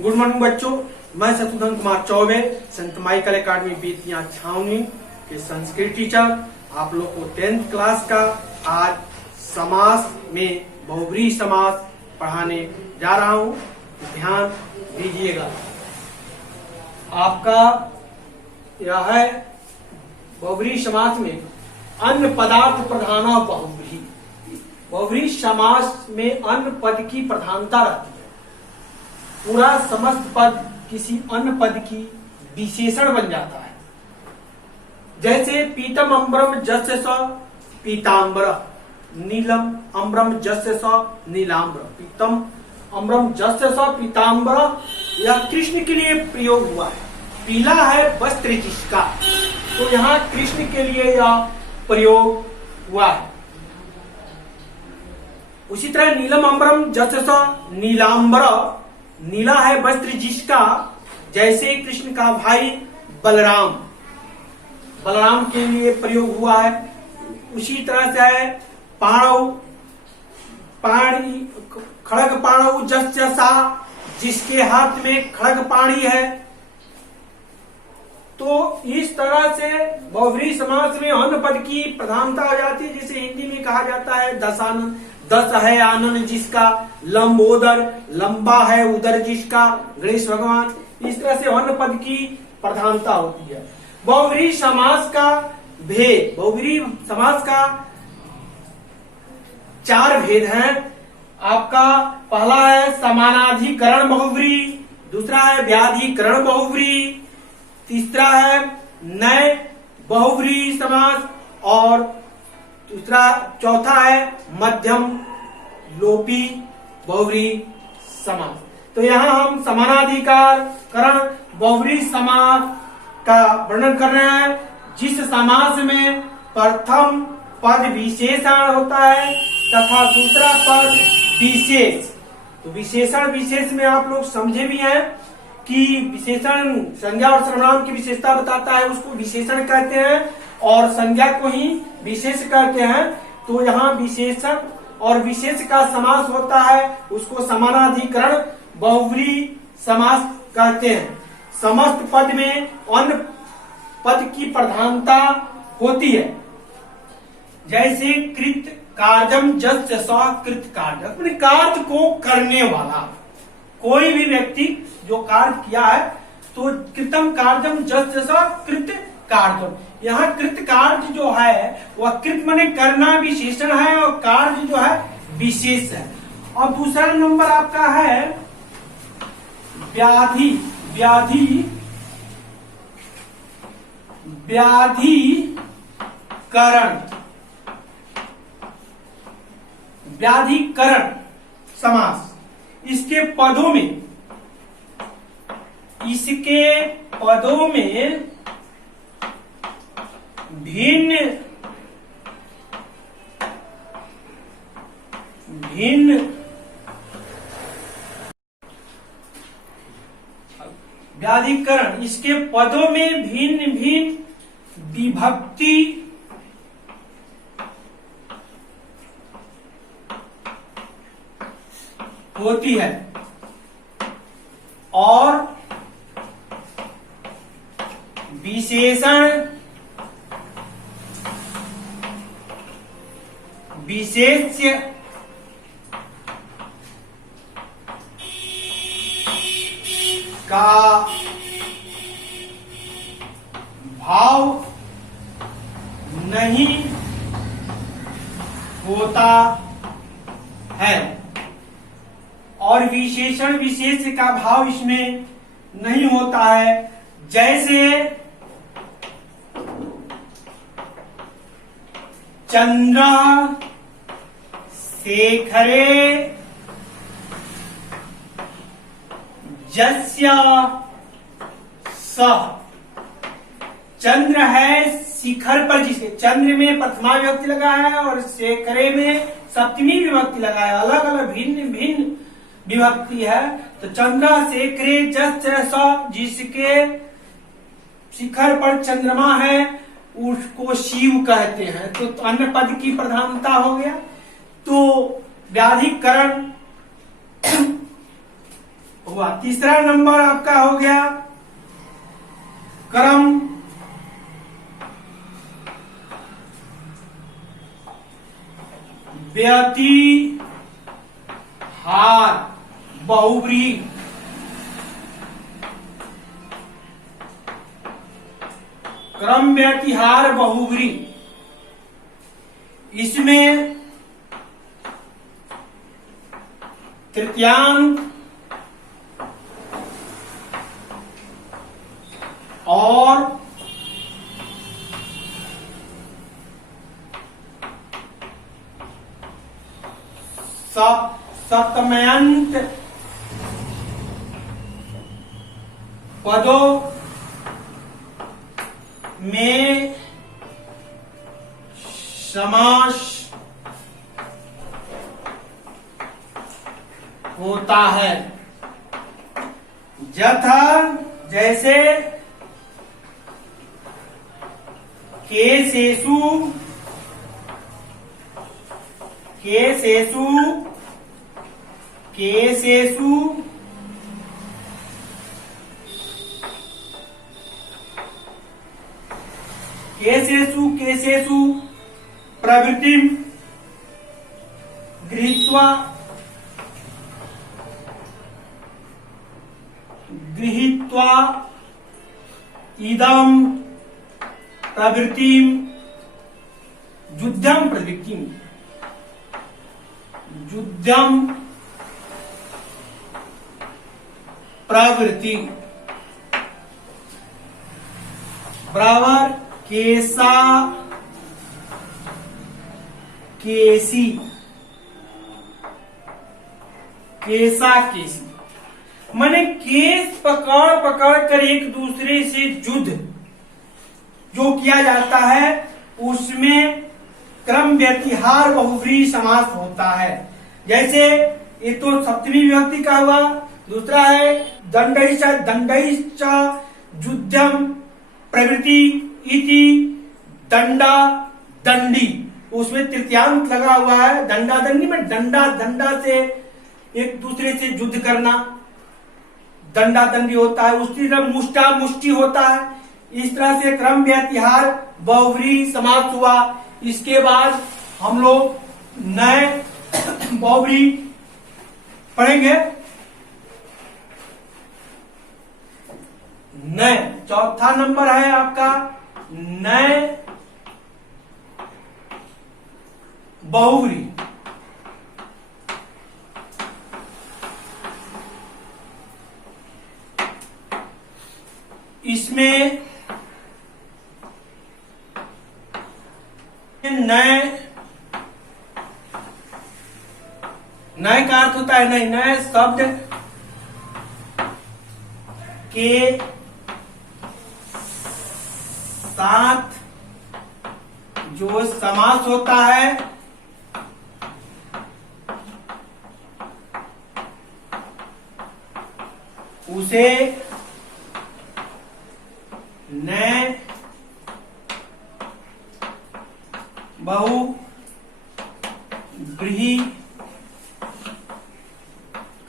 Good morning बच्चों, मैं शत्रुघ्न कुमार चौबे संत Michael academy Bettiah छावनी के संस्कृत टीचर आप लोग को 10th क्लास का आज समास में बहुब्रीहि समास पढ़ाने जा रहा हूं। ध्यान दीजिएगा। आपका यह है बहुब्रीहि समास में अन्य पदार्थ प्रधान बहुब्रीहि। बहुब्रीहि समास में अन्य पद की प्रधानता रहती है। पूरा समस्त पद किसी अन्य पद की विशेषण बन जाता है। जैसे पीतम अम्बरम जस्य स पीताम्बर, नीलम अम्बरम जस्य स नीलाम्बर। पीतम अम्बरम जस्य स पीताम्बर यह कृष्ण के लिए प्रयोग हुआ है। पीला है वस्त्र जिसका, तो यहाँ कृष्ण के लिए यह प्रयोग हुआ है। उसी तरह नीलम अम्बरम जस्य स नीलाम्बर, नीला है वस्त्र जिसका, जैसे कृष्ण का भाई बलराम, बलराम के लिए प्रयोग हुआ है। उसी तरह से है पाणव, पाणी खड़ग पाणव जस्य सा, जिसके हाथ में खड़ग पाणी है। तो इस तरह से बहुब्रीहि समास में अन्य पद की प्रधानता आ जाती है। जैसे हिंदी में कहा जाता है दशानन, दस है आनन जिसका, लंबोदर लंबा है उदर जिसका, गणेश भगवान। इस तरह से अन्य पद की प्रधानता होती है। बहुब्रीहि समास का भेद, बहुब्रीहि समास का 4 भेद हैं। आपका पहला है समानाधिकरण बहुब्रीहि, दूसरा है व्याधिकरण बहुब्रीहि, तीसरा है नए बहुब्रीहि समास और चौथा है मध्यम लोपी बहुब्रीहि समास। तो यहाँ हम समानाधिकरण बहुब्रीहि समास का वर्णन कर रहे हैं, जिस समास में प्रथम पद विशेषण होता है तथा दूसरा पद विशेष। तो विशेषण विशेष में आप लोग समझे भी हैं कि विशेषण संज्ञा और सर्वनाम की विशेषता बताता है, उसको विशेषण कहते हैं, और संज्ञा को ही विशेष कहते हैं। तो यहाँ विशेषण और विशेष का समास होता है, उसको समानाधिकरण बहुब्रीहि समास कहते हैं। समस्त पद में अन्य पद की प्रधानता होती है। जैसे कृत कार्यम जस्य स कृत कार्य, अपने कार्य को करने वाला कोई भी व्यक्ति जो कार्य किया है, तो कृतम कार्यम जस्य स कृत कार्यम। यहाँ कृत कार्य जो है वह कृत माने करना विशेषण है और कार्य जो है विशेष है। और दूसरा नंबर आपका है व्याधि, व्याधि व्याधिकरण, व्याधिकरण समास। इसके पदों में भिन्न व्याधिकरण, इसके पदों में भिन्न भिन्न विभक्ति होती है और विशेषण विशेष्य का भाव नहीं होता है, और विशेषण विशेष का भाव इसमें नहीं होता है। जैसे चंद्र शेखरे जस्य स, चंद्र है शिखर पर जिसके, चंद्र में प्रथमा विभक्ति लगा है और शेखरे में सप्तमी विभक्ति लगा है, अलग अलग भिन्न भिन्न विभक्ति है। तो चंद्र शेखरे जस्य स, जिसके शिखर पर चंद्रमा है उसको शिव कहते हैं। तो अन्य पद की प्रधानता हो गया। तो व्याधिकरण हुआ। तीसरा नंबर आपका हो गया क्रम व्यतिहार बहुव्रीहि। क्रम व्यतिहार बहुव्रीहि, इसमें तृतीयांक और सप्तम्यंत पदों में समास होता है। यथा जैसे केसेषु केसेषु केसेषु केसेषु केसेषु प्रवृत्तिं गृहीत्वा इदं प्रवृत्तिं युद्धं प्रवृत्ति बराबर केसा केसी माने केस पकड़ पकड़ कर एक दूसरे से युद्ध जो किया जाता है उसमें क्रम व्यतिहार बहुव्रीहि समास होता है। जैसे ये तो सप्तमी विभक्ति का हुआ। दूसरा है दंडैश्च युद्धम प्रवृत्ति इति दंडा दंडी, उसमें तृतीयांक लगा हुआ है। दंडा दंडी में दंडा से एक दूसरे से युद्ध करना दंडा दंडी होता है। उसी तरह मुष्टा मुष्टि होता है। इस तरह से क्रम व्यतिहार बहुव्रीहि समास हुआ। इसके बाद हम लोग नए बहुव्रीहि पढ़ेंगे। नए चौथा नंबर है आपका नए बहुव्रीहि। इसमें नए का अर्थ होता है नए शब्द के साथ जो समास होता है उसे नए बहुव्रीहि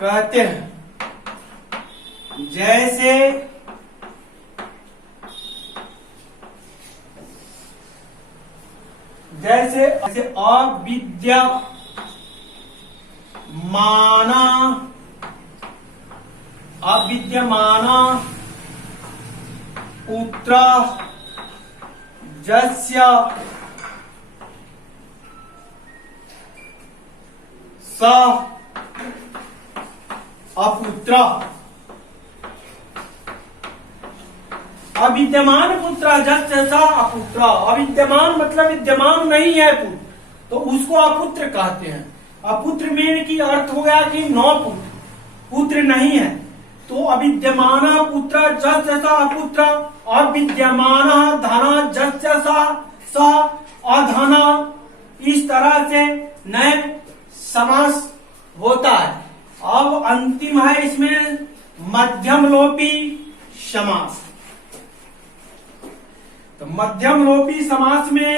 कहते हैं। जैसे अविद्यमाना पुत्र जस्य स अपुत्र। अविद्यमान पुत्र जस्य स अपुत्र। अविद्यमान मतलब विद्यमान नहीं है पुत्र, तो उसको अपुत्र कहते हैं। अपुत्र में की अर्थ हो गया कि नौ पुत्र नहीं है। तो अविद्यमान पुत्र जस्य स अपुत्र, अविद्यमान धन जस्य स अधन। इस तरह से नए समास होता है। अब अंतिम है इसमें मध्यम लोपी समास। तो मध्यम लोपी समास में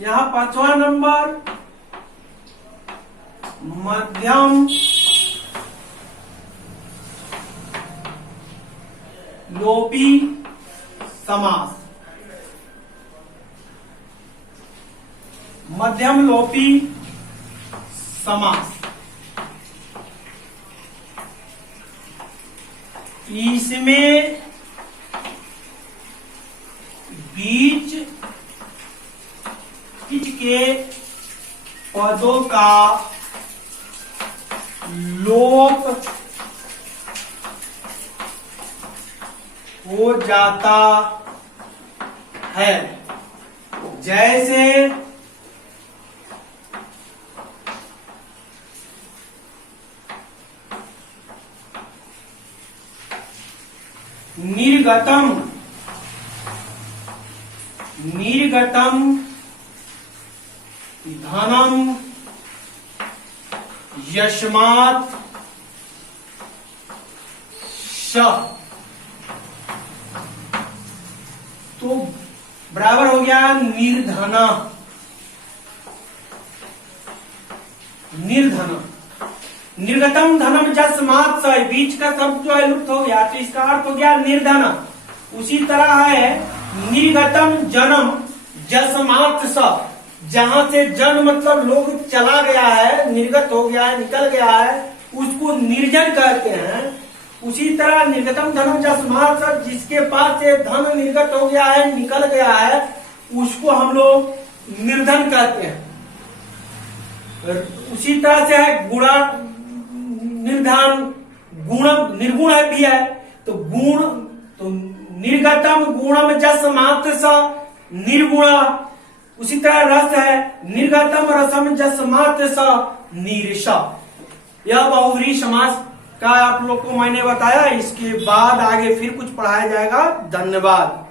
यहां पांचवा नंबर मध्यम लोपी समास, मध्यम लोपी समास। इसमें बीच के पदों का लोप हो जाता है, जैसे निर्गतम, धनम यस्मात् श, तो बराबर हो गया निर्धन, निर्गतम धनम यस्मात् स, बीच का शब्द जो है लुप्त हो गया, तो इसका अर्थ हो गया निर्धन। उसी तरह है निर्गतम जन्म यस्मात् स, जहां से जन्म मतलब लोग चला गया है, निर्गत हो गया है, निकल गया है, उसको निर्जन कहते हैं। उसी तरह निर्गतम धनम यस्मात् स, जिसके पास से धन निर्गत हो गया है, निकल गया है, उसको हम लोग निर्धन कहते हैं। उसी तरह से है गुणा निर्धन, गुण निर्गुण है भी है, तो गुण तो निर्गतम गुणम यस्मात् स निर्गुणा। उसी तरह रस है निर्गतम रसम यस्मात् स नीरस। यह बहुव्रीहि समास का आप लोग को मैंने बताया। इसके बाद आगे फिर कुछ पढ़ाया जाएगा। धन्यवाद।